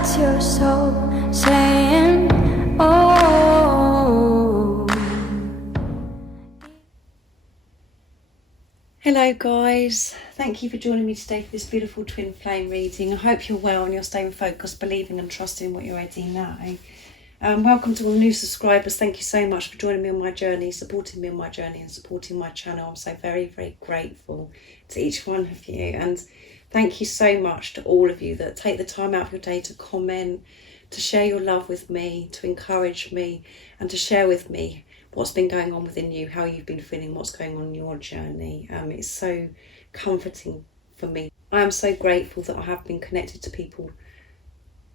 That's your soul saying, oh. Hello guys, thank you for joining me today for this beautiful twin flame reading. I hope you're well and you're staying focused, believing and trusting what you already know. Welcome to all the new subscribers. Thank you so much for joining me on my journey, supporting me on my journey and supporting my channel. I'm so very, very grateful to each one of you, and thank you so much to all of you that take the time out of your day to comment, to share your love with me, to encourage me, and to share with me what's been going on within you, how you've been feeling, what's going on in your journey. It's so comforting for me. I am so grateful that I have been connected to people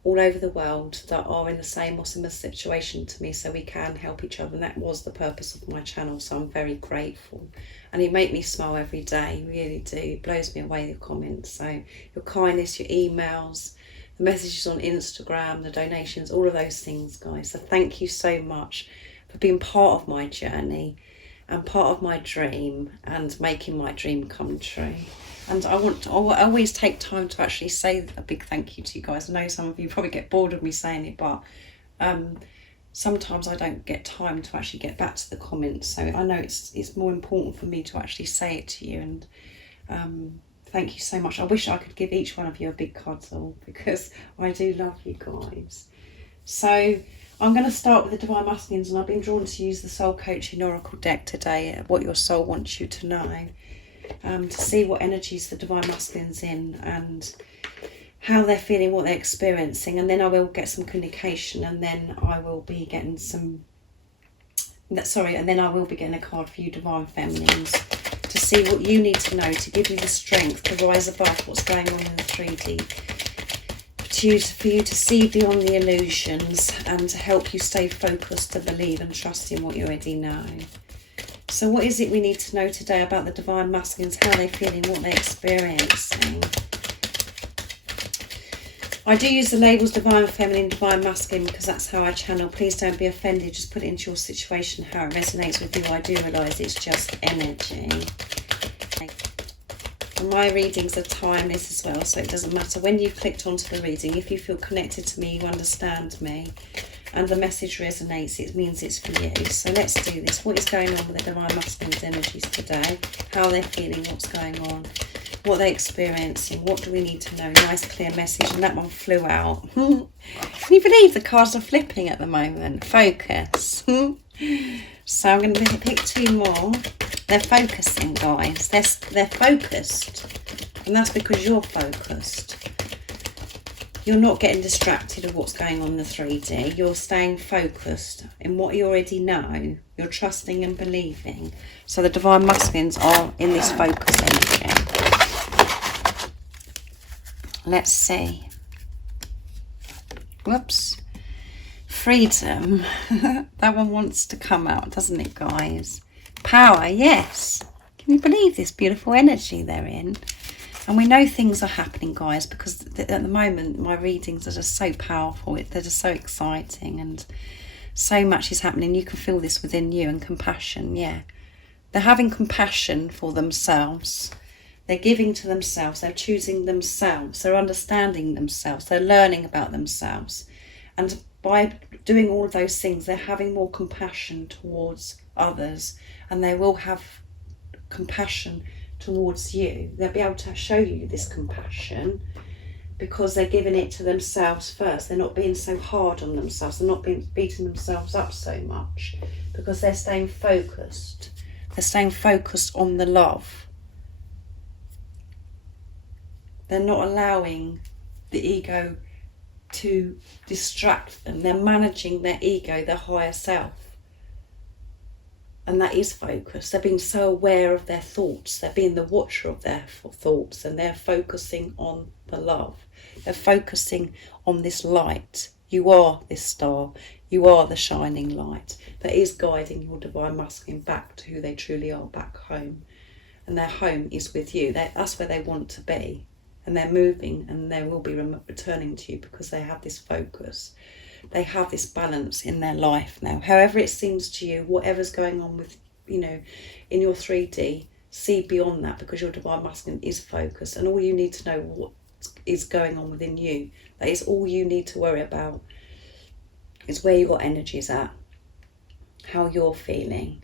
all over the world that are in the same or similar situation to me, so we can help each other, and that was the purpose of my channel. So I'm very grateful, and you make me smile every day, really do. It blows me away, the comments. So your kindness, your emails, the messages on Instagram, the donations, all of those things, guys. So thank you so much for being part of my journey and part of my dream and making my dream come true. And I always take time to actually say a big thank you to you guys. I know some of you probably get bored of me saying it, but sometimes I don't get time to actually get back to the comments. So I know it's more important for me to actually say it to you. And thank you so much. I wish I could give each one of you a big cuddle, because I do love you guys. So I'm going to start with the Divine Masculines, and I've been drawn to use the Soul Coaching Oracle deck today, what your soul wants you to know. To see what energies the Divine Masculines in and how they're feeling, what they're experiencing, and then I will get some communication, and then I will be getting I will be getting a card for you Divine Feminines to see what you need to know to give you the strength to rise above what's going on in the 3D, for you to see beyond the illusions and to help you stay focused, to believe and trust in what you already know. So what is it we need to know today about the Divine Masculines, how they're feeling, what they're experiencing? I do use the labels Divine Feminine, Divine Masculine, because that's how I channel. Please don't be offended, just put it into your situation, how it resonates with you. I do realise it's just energy. And my readings are timeless as well, so it doesn't matter when you've clicked onto the reading. If you feel connected to me, you understand me, and the message resonates, it means it's for you. So let's do this. What is going on with the Divine Masculine's energies today? How they're feeling, what's going on, what they're experiencing, what do we need to know? Nice clear message, and that one flew out. Can you believe the cards are flipping at the moment? Focus. So I'm going to pick two more. They're focusing, guys. They're focused, and that's because you're focused. You're not getting distracted of what's going on in the 3D. You're staying focused in what you already know. You're trusting and believing. So the Divine Masculines are in this focus energy. Let's see. Whoops. Freedom. That one wants to come out, doesn't it, guys? Power, yes. Can you believe this beautiful energy they're in? And we know things are happening, guys, because at the moment my readings are just so powerful. They're just so exciting, and so much is happening. You can feel this within you, and compassion, yeah. They're having compassion for themselves. They're giving to themselves. They're choosing themselves. They're understanding themselves. They're learning about themselves. And by doing all of those things, they're having more compassion towards others, and they will have compassion towards you. They'll be able to show you this compassion because they're giving it to themselves first. They're not being so hard on themselves. They're not beating themselves up so much, because they're staying focused. They're staying focused on the love. They're not allowing the ego to distract them. They're managing their ego, their higher self. And that is focus. They're being so aware of their thoughts. They're being the watcher of their thoughts, and they're focusing on the love. They're focusing on this light. You are this star. You are the shining light that is guiding your Divine Masculine back to who they truly are, back home. And their home is with you. That's where they want to be. And they're moving, and they will be returning to you because they have this focus. They have this balance in their life now. However it seems to you, whatever's going on with, in your 3D, see beyond that, because your Divine Masculine is focused. And all you need to know is going on within you. That is all you need to worry about, is where your energy is at, how you're feeling.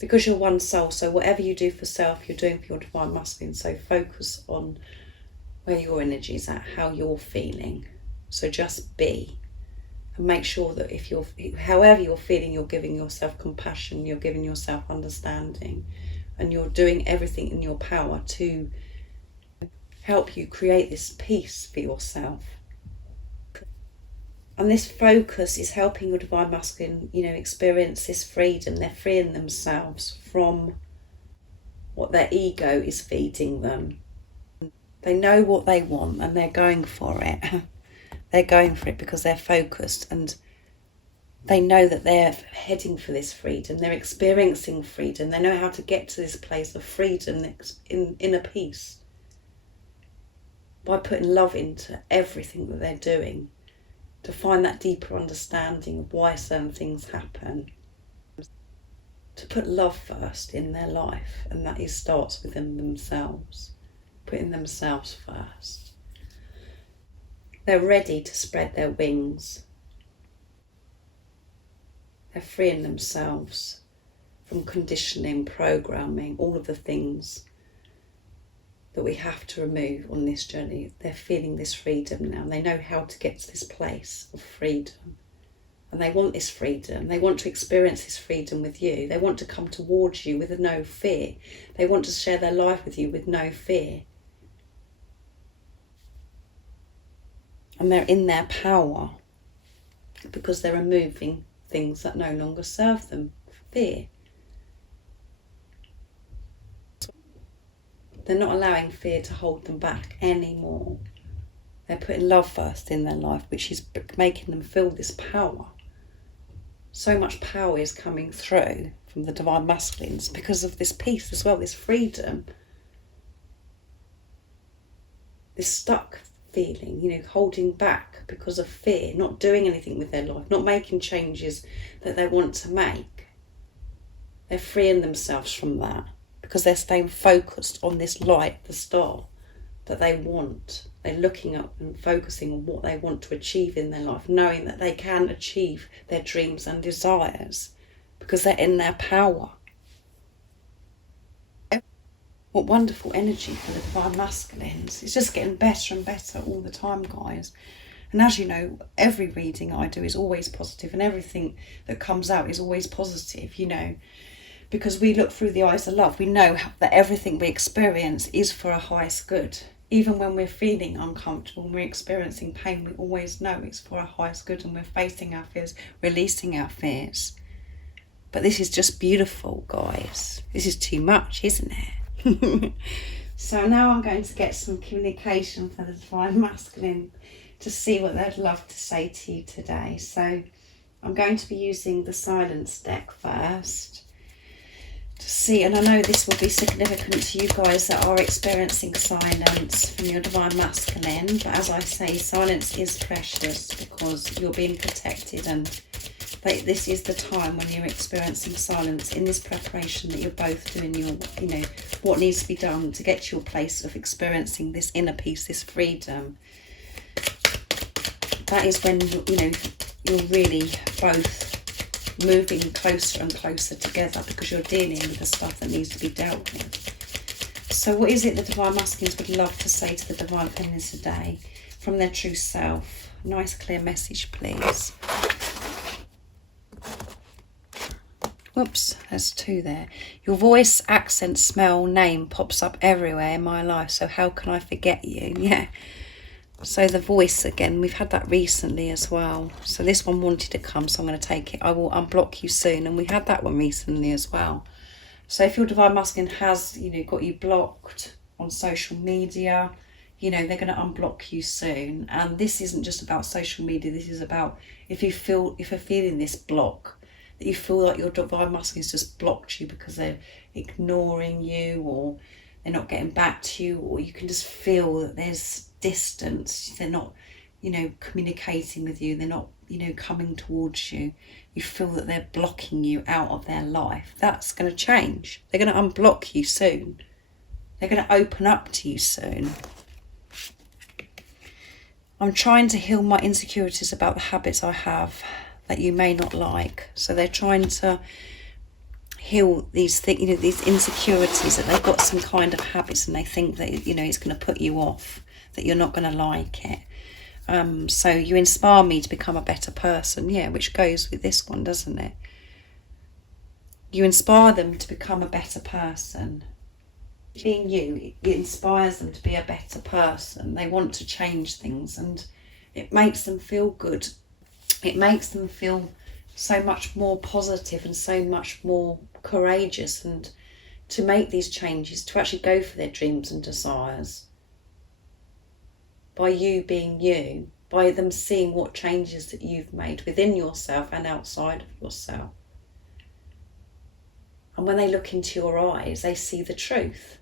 Because you're one soul, so whatever you do for self, you're doing for your divine masculine. So focus on where your energy is at, how you're feeling. So just be. And make sure that however you're feeling, you're giving yourself compassion, you're giving yourself understanding, and you're doing everything in your power to help you create this peace for yourself. And this focus is helping your divine masculine, experience this freedom. They're freeing themselves from what their ego is feeding them. They know what they want and they're going for it. They're going for it because they're focused, and they know that they're heading for this freedom. They're experiencing freedom. They know how to get to this place of freedom, in inner peace, by putting love into everything that they're doing, to find that deeper understanding of why certain things happen, to put love first in their life, and that starts within themselves, putting themselves first. They're ready to spread their wings. They're freeing themselves from conditioning, programming, all of the things that we have to remove on this journey. They're feeling this freedom now. They know how to get to this place of freedom. And they want this freedom. They want to experience this freedom with you. They want to come towards you with no fear. They want to share their life with you with no fear. And they're in their power because they're removing things that no longer serve them. Fear. They're not allowing fear to hold them back anymore. They're putting love first in their life, which is making them feel this power. So much power is coming through from the divine masculines because of this peace as well, this freedom. This stuck feeling, holding back because of fear, not doing anything with their life, not making changes that they want to make. They're freeing themselves from that because they're staying focused on this light, the star that they want. They're looking up and focusing on what they want to achieve in their life, knowing that they can achieve their dreams and desires because they're in their power. What wonderful energy for the divine masculines. It's just getting better and better all the time, guys. And as you know, every reading I do is always positive, and everything that comes out is always positive, because we look through the eyes of love. We know that everything we experience is for our highest good. Even when we're feeling uncomfortable and we're experiencing pain, we always know it's for our highest good, and we're facing our fears, releasing our fears. But this is just beautiful, guys. This is too much, isn't it? So now I'm going to get some communication for the divine masculine to see what they'd love to say to you today. So I'm going to be using the silence deck first to see, and I know this will be significant to you guys that are experiencing silence from your divine masculine, but as I say, silence is precious because you're being protected, and this is the time when you're experiencing silence in this preparation that you're both doing what needs to be done to get to your place of experiencing this inner peace, this freedom. That is when you're really both moving closer and closer together because you're dealing with the stuff that needs to be dealt with. So what is it the divine masculines would love to say to the divine feminines today from their true self? Nice clear message, please. Whoops, there's two there. Your voice, accent, smell, name pops up everywhere in my life, so how can I forget you? Yeah. So the voice again, we've had that recently as well. So this one wanted to come, so I'm going to take it. I will unblock you soon, and we had that one recently as well. So if your divine masculine has, got you blocked on social media, they're going to unblock you soon. And this isn't just about social media. This is about if you're feeling this block, that you feel like your divine masculine's just blocked you because they're ignoring you, or they're not getting back to you, or you can just feel that there's distance. They're not, communicating with you. They're not, coming towards you. You feel that they're blocking you out of their life. That's going to change. They're going to unblock you soon. They're going to open up to you soon. I'm trying to heal my insecurities about the habits I have that you may not like. So they're trying to heal these things, you know, these insecurities that they've got some kind of habits and they think that, you know, it's going to put you off, that you're not going to like it. So you inspire me to become a better person, yeah, which goes with this one, doesn't it? You inspire them to become a better person. Being you, it inspires them to be a better person. They want to change things and it makes them feel good. It makes them feel so much more positive and so much more courageous, and to make these changes, to actually go for their dreams and desires. By you being you, by them seeing what changes that you've made within yourself and outside of yourself. And when they look into your eyes, they see the truth.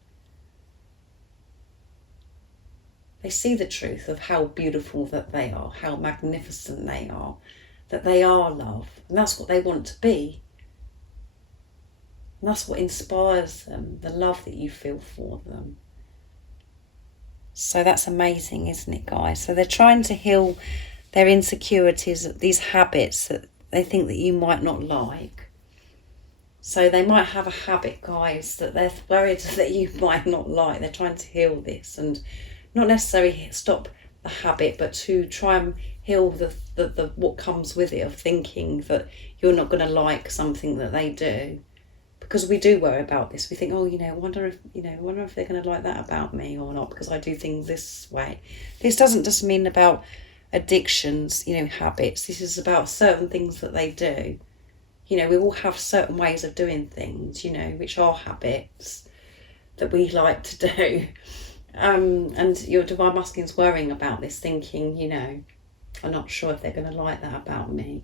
They see the truth of how beautiful that they are, how magnificent they are, that they are love. And that's what they want to be. And that's what inspires them, the love that you feel for them. So that's amazing, isn't it, guys? So they're trying to heal their insecurities, these habits that they think that you might not like. So they might have a habit, guys, that they're worried that you might not like. They're trying to heal this and not necessarily stop the habit, but to try and heal the what comes with it of thinking that you're not going to like something that they do. Because we do worry about this. We think, oh, I wonder if they're going to like that about me or not because I do things this way. This doesn't just mean about addictions, habits. This is about certain things that they do. We all have certain ways of doing things, which are habits that we like to do. And your divine masculine's worrying about this, thinking, I'm not sure if they're going to like that about me.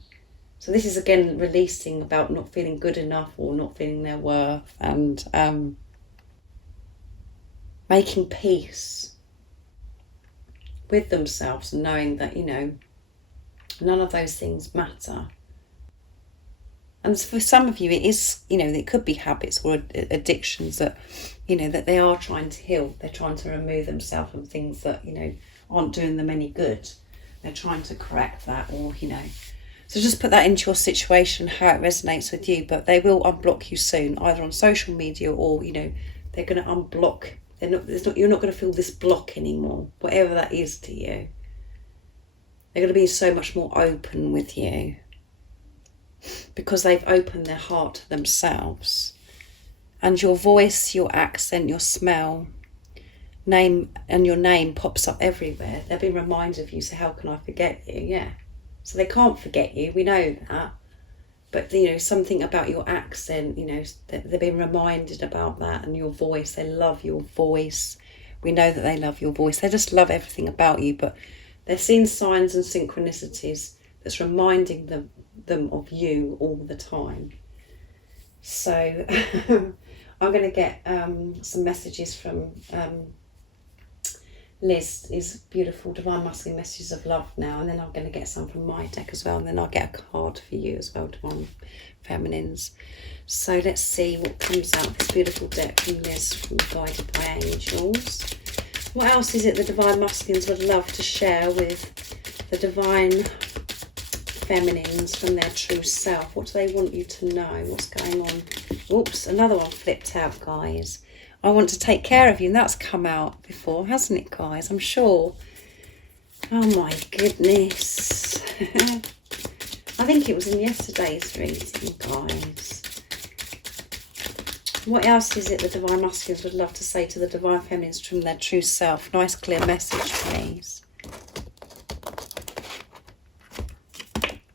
So this is again releasing about not feeling good enough or not feeling their worth, and making peace with themselves and knowing that, none of those things matter. And for some of you, it is, it could be habits or addictions that, that they are trying to heal. They're trying to remove themselves from things that, aren't doing them any good. They're trying to correct that or, So just put that into your situation, how it resonates with you. But they will unblock you soon, either on social media or, they're going to unblock. You're not going to feel this block anymore, whatever that is to you. They're going to be so much more open with you because they've opened their heart to themselves. And your voice, your accent, your smell, your name pops up everywhere. They've been reminded of you, so how can I forget you? Yeah. So they can't forget you, we know that. But, something about your accent, they've been reminded about that, and your voice, they love your voice. We know that they love your voice. They just love everything about you, but they're seeing signs and synchronicities that's reminding them of you all the time. So I'm going to get some messages from Liz, is beautiful divine masculine messages of love now, and then I'm going to get some from my deck as well, and then I'll get a card for you as well, divine feminines. So let's see what comes out of this beautiful deck from Liz from Guided by Angels. What else is it the divine masculines would love to share with the divine feminines from their true self? What do they want you to know? What's going on? Oops, another one flipped out, guys. I want to take care of you, and that's come out before, hasn't it, guys? I'm sure. Oh my goodness. I think it was in yesterday's reading, guys. What else is it the divine masculines would love to say to the divine feminines from their true self? Nice clear message, please.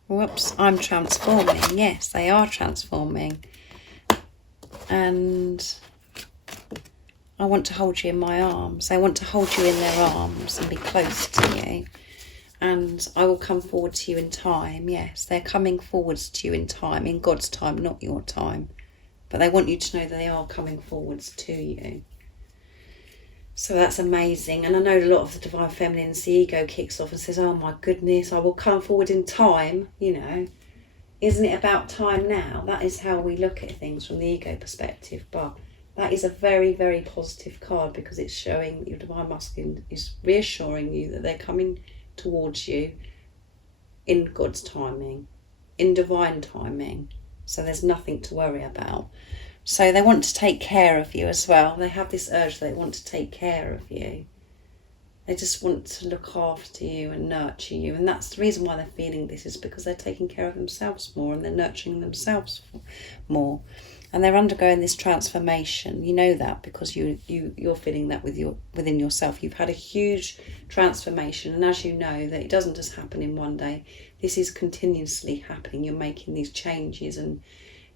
Whoops, I'm transforming. Yes, they are transforming. And I want to hold you in my arms. I want to hold you in their arms and be close to you. And I will come forward to you in time. Yes, they're coming forwards to you in time, in God's time, not your time. But they want you to know that they are coming forwards to you. So that's amazing. And I know a lot of the divine feminines, the ego kicks off and says, oh my goodness, I will come forward in time, Isn't it about time now? That is how we look at things from the ego perspective. But That is a very, very positive card, because it's showing that your Divine Masculine is reassuring you that they're coming towards you in God's timing, in divine timing. So there's nothing to worry about. So they want to take care of you as well. They have this urge that they want to take care of you. They just want to look after you and nurture you. And that's the reason why they're feeling this, is because they're taking care of themselves more and they're nurturing themselves more. And they're undergoing this transformation. You know that because you're feeling that within yourself. You've had a huge transformation. And as you know, that it doesn't just happen in one day. This is continuously happening. You're making these changes and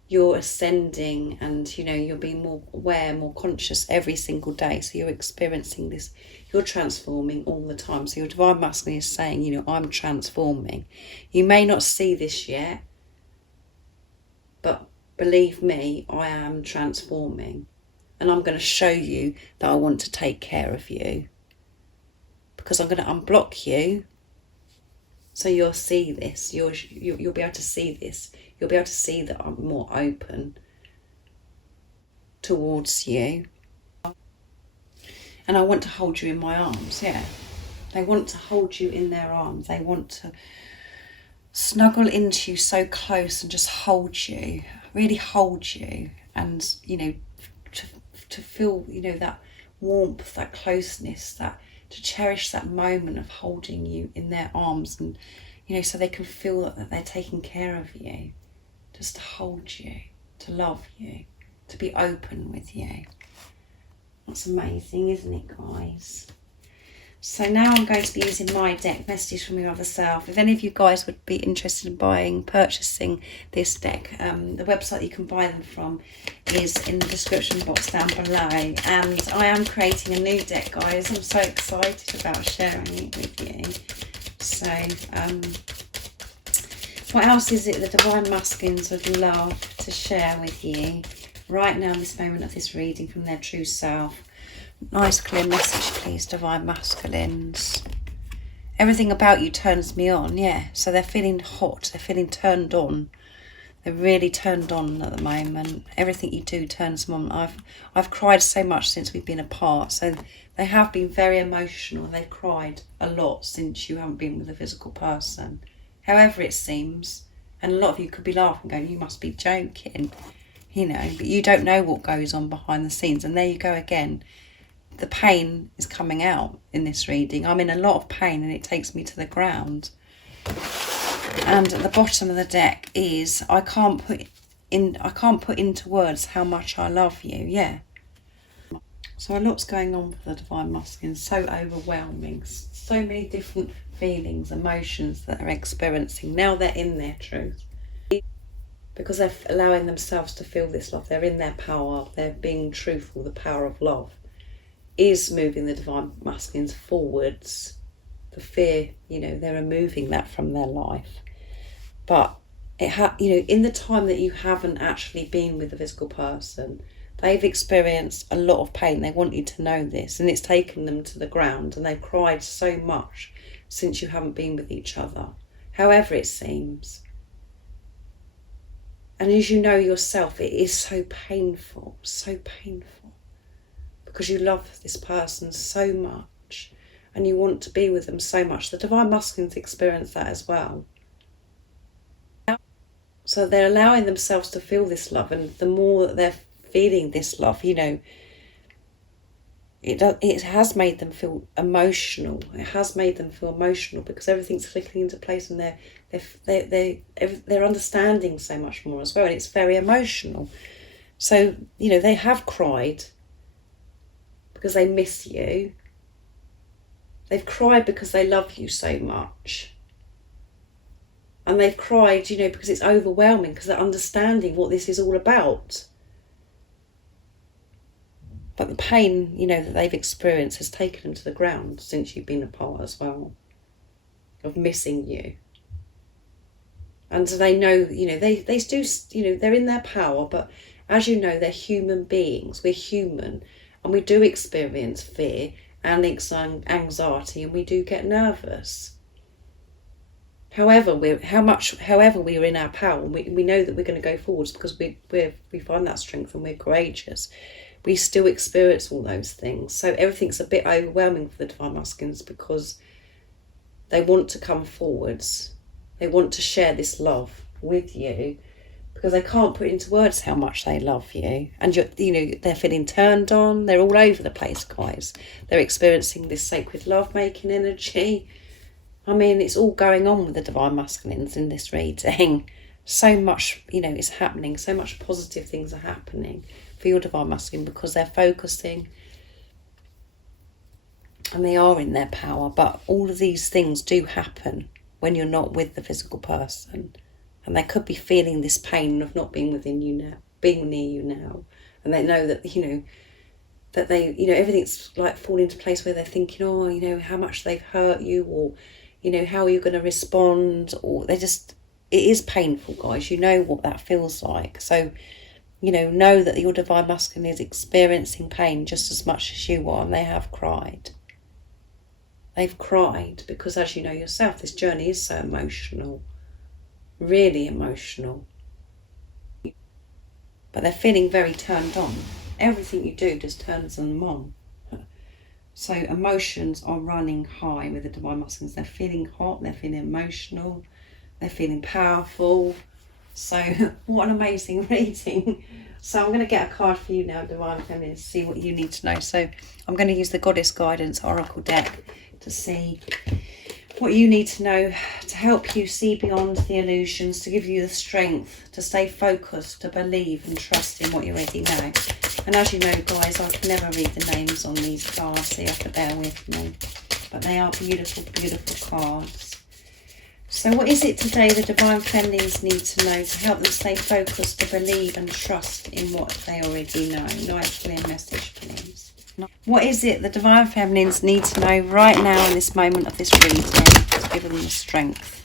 you're ascending, and you're being more aware, more conscious every single day. So you're experiencing this, you're transforming all the time. So your Divine Masculine is saying, I'm transforming. You may not see this yet, but believe me, I am transforming. And I'm going to show you that I want to take care of you, because I'm going to unblock you. So you'll see this. You'll be able to see this. You'll be able to see that I'm more open towards you. And I want to hold you in my arms, yeah. They want to hold you in their arms. They want to snuggle into you so close and just hold you, really hold you. And, to feel, that warmth, that closeness, to cherish that moment of holding you in their arms, and so they can feel that they're taking care of you, just to hold you, to love you, to be open with you. That's amazing, isn't it, guys? So now I'm going to be using my deck, Messages from Your Other Self. If any of you guys would be interested in purchasing this deck, the website you can buy them from is in the description box down below. And I am creating a new deck, guys. I'm so excited about sharing it with you. So, what else is it the Divine Masculines would love to share with you right now in this moment of this reading from their true self? Nice clear message, please, Divine Masculines. Everything about you turns me on, yeah. So they're feeling hot, they're feeling turned on. They're really turned on at the moment. Everything you do turns them on. I've cried so much since we've been apart. So they have been very emotional. They've cried a lot since you haven't been with a physical person. However it seems. And a lot of you could be laughing, going, you must be joking. But you don't know what goes on behind the scenes. And there you go again. The pain is coming out in this reading. I'm in a lot of pain and it takes me to the ground. And at the bottom of the deck is, I can't put into words how much I love you. Yeah. So a lot's going on for the Divine Masculine. So overwhelming. So many different feelings, emotions that they're experiencing. Now they're in their truth. Because they're allowing themselves to feel this love. They're in their power. They're being truthful. The power of love is moving the Divine Masculines forwards. The fear, they're removing that from their life. But in the time that you haven't actually been with a physical person, they've experienced a lot of pain. They want you to know this, and it's taken them to the ground, and they've cried so much since you haven't been with each other. However it seems. And as you know yourself, it is so painful, because you love this person so much and you want to be with them so much. The Divine Masculines experience that as well. So they're allowing themselves to feel this love, and the more that they're feeling this love, it has made them feel emotional. It has made them feel emotional because everything's clicking into place, and they're understanding so much more as well, and it's very emotional. So they have cried because they miss you. They've cried because they love you so much. And they've cried, because it's overwhelming, because they're understanding what this is all about. But the pain, that they've experienced has taken them to the ground since you've been apart as well, of missing you. And they know, they do, they're in their power, but as you know, they're human beings. We're human, and we do experience fear and anxiety, and we do get nervous. However, we are in our power, we know that we're going to go forwards because we find that strength and we're courageous. we still experience all those things. So everything's a bit overwhelming for the Divine Masculines, because they want to come forwards. They want to share this love with you, because they can't put into words how much they love you. And they're feeling turned on. They're all over the place, guys. They're experiencing this sacred love-making energy. I mean, it's all going on with the Divine Masculines in this reading. So much, is happening. So much positive things are happening for your Divine Masculine, because they're focusing and they are in their power. But all of these things do happen when you're not with the physical person. And they could be feeling this pain of not being within you now, being near you now. And they know that, that they, everything's like falling into place, where they're thinking, how much they've hurt you, or, how are you going to respond? Or it is painful, guys. You know what that feels like. So, know that your Divine Masculine is experiencing pain just as much as you are, and they have cried. They've cried because, as you know yourself, this journey is so emotional. Really emotional. But they're feeling very turned on. Everything you do just turns them on. So emotions are running high with the Divine Masculines. They're feeling hot, they're feeling emotional, they're feeling powerful. So what an amazing reading. So I'm going to get a card for you now, Divine Feminine, to see what you need to know. So I'm going to use the Goddess Guidance Oracle deck to see what you need to know to help you see beyond the illusions, to give you the strength to stay focused, to believe and trust in what you already know. And as you know, guys, I can never read the names on these cards, so you have to bear with me. But they are beautiful, beautiful cards. So what is it today the Divine Feminines need to know to help them stay focused, to believe and trust in what they already know? Nice clear message, please. What is it the Divine Feminines need to know right now in this moment of this reading to give them the strength?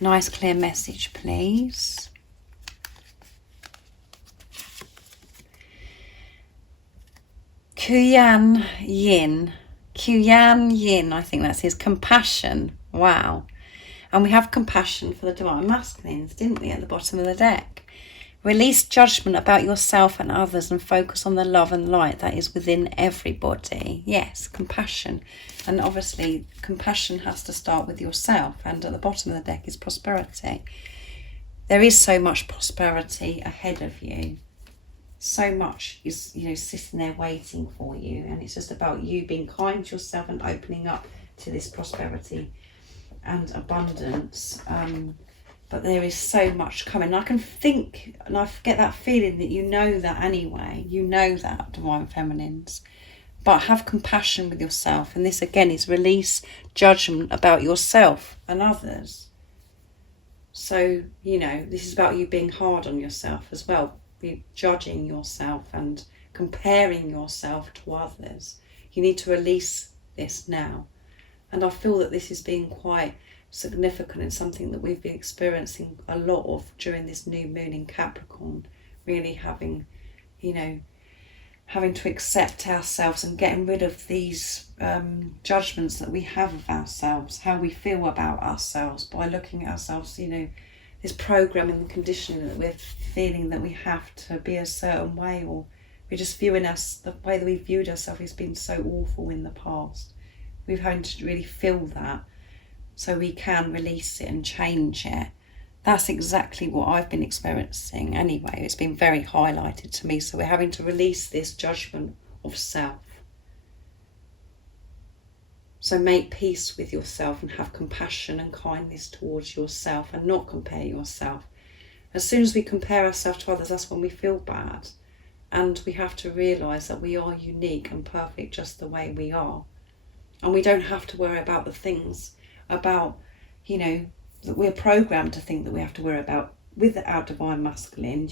Nice clear message, please. Kuyan Yin. Kuyan Yin, I think that's his. Compassion. Wow. And we have compassion for the Divine Masculines, didn't we, at the bottom of the deck? Release judgment about yourself and others and focus on the love and light that is within everybody. Yes, compassion. And obviously, compassion has to start with yourself. And at the bottom of the deck is prosperity. There is so much prosperity ahead of you. So much is, sitting there waiting for you. And it's just about you being kind to yourself and opening up to this prosperity and abundance. But there is so much coming. I can think, and I get that feeling that you know that anyway. You know that, Divine Feminines. But have compassion with yourself. And this, again, is release judgment about yourself and others. So, this is about you being hard on yourself as well. Be judging yourself and comparing yourself to others. You need to release this now. And I feel that this is being quite significant and something that we've been experiencing a lot of during this new moon in Capricorn. Really having to accept ourselves and getting rid of these judgments that we have of ourselves, how we feel about ourselves, by looking at ourselves, this programming and conditioning that we're feeling that we have to be a certain way, or we're just viewing us, the way that we viewed ourselves has been so awful in the past. We've had to really feel that, so we can release it and change it. That's exactly what I've been experiencing anyway. It's been very highlighted to me. So we're having to release this judgment of self. So make peace with yourself and have compassion and kindness towards yourself, and not compare yourself. As soon as we compare ourselves to others, that's when we feel bad. And we have to realise that we are unique and perfect just the way we are. And we don't have to worry about the things about, that we're programmed to think that we have to worry about with our Divine Masculine,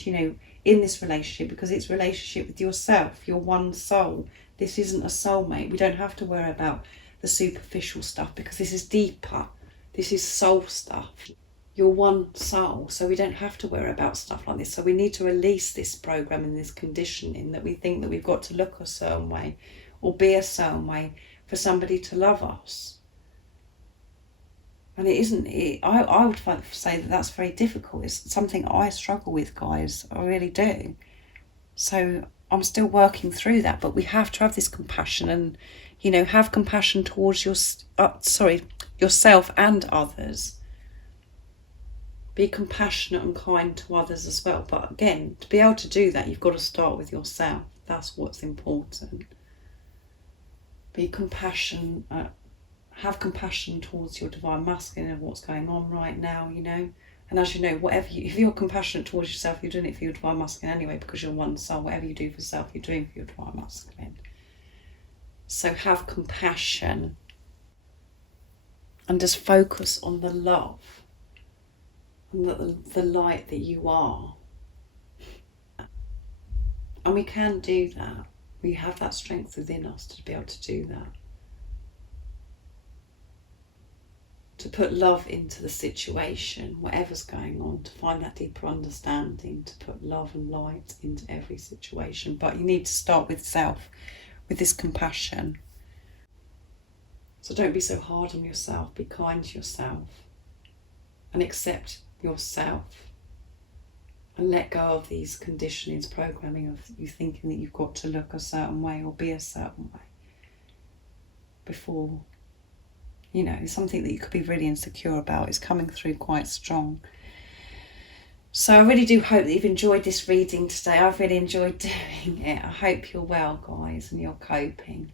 in this relationship, because it's a relationship with yourself, your one soul. This isn't a soulmate. We don't have to worry about the superficial stuff, because this is deeper. This is soul stuff. You're one soul, so we don't have to worry about stuff like this. So we need to release this programming, this conditioning that we think that we've got to look a certain way or be a certain way for somebody to love us. And it isn't, I would say that that's very difficult. It's something I struggle with, guys. I really do. So I'm still working through that, but we have to have this compassion and, you know, have compassion towards yourself and others. Be compassionate and kind to others as well. But again, to be able to do that, you've got to start with yourself. That's what's important. Be compassionate. Have compassion towards your divine masculine and what's going on right now, you know. And as you know, if you're compassionate towards yourself, you're doing it for your divine masculine anyway, because you're one soul. Whatever you do for self, you're doing for your divine masculine. So have compassion and just focus on the love and the light that you are. And we can do that. We have that strength within us to be able to do that. To put love into the situation, whatever's going on, to find that deeper understanding, to put love and light into every situation. But you need to start with self, with this compassion. So don't be so hard on yourself, be kind to yourself and accept yourself and let go of these conditionings, programming of you thinking that you've got to look a certain way or be a certain way before. You know, something that you could be really insecure about is coming through quite strong. So I really do hope that you've enjoyed this reading today. I've really enjoyed doing it. I hope you're well, guys, and you're coping.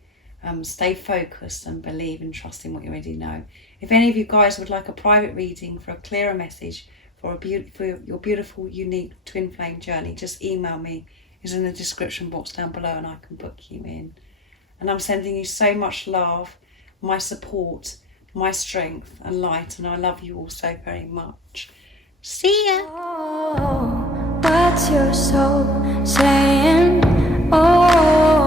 Stay focused and believe and trust in what you already know. If any of you guys would like a private reading for a clearer message for your beautiful, unique twin flame journey, just email me. It's in the description box down below and I can book you in. And I'm sending you so much love, my support, my strength and light, and I love you all so very much. See ya! Oh, what's your soul saying? Oh.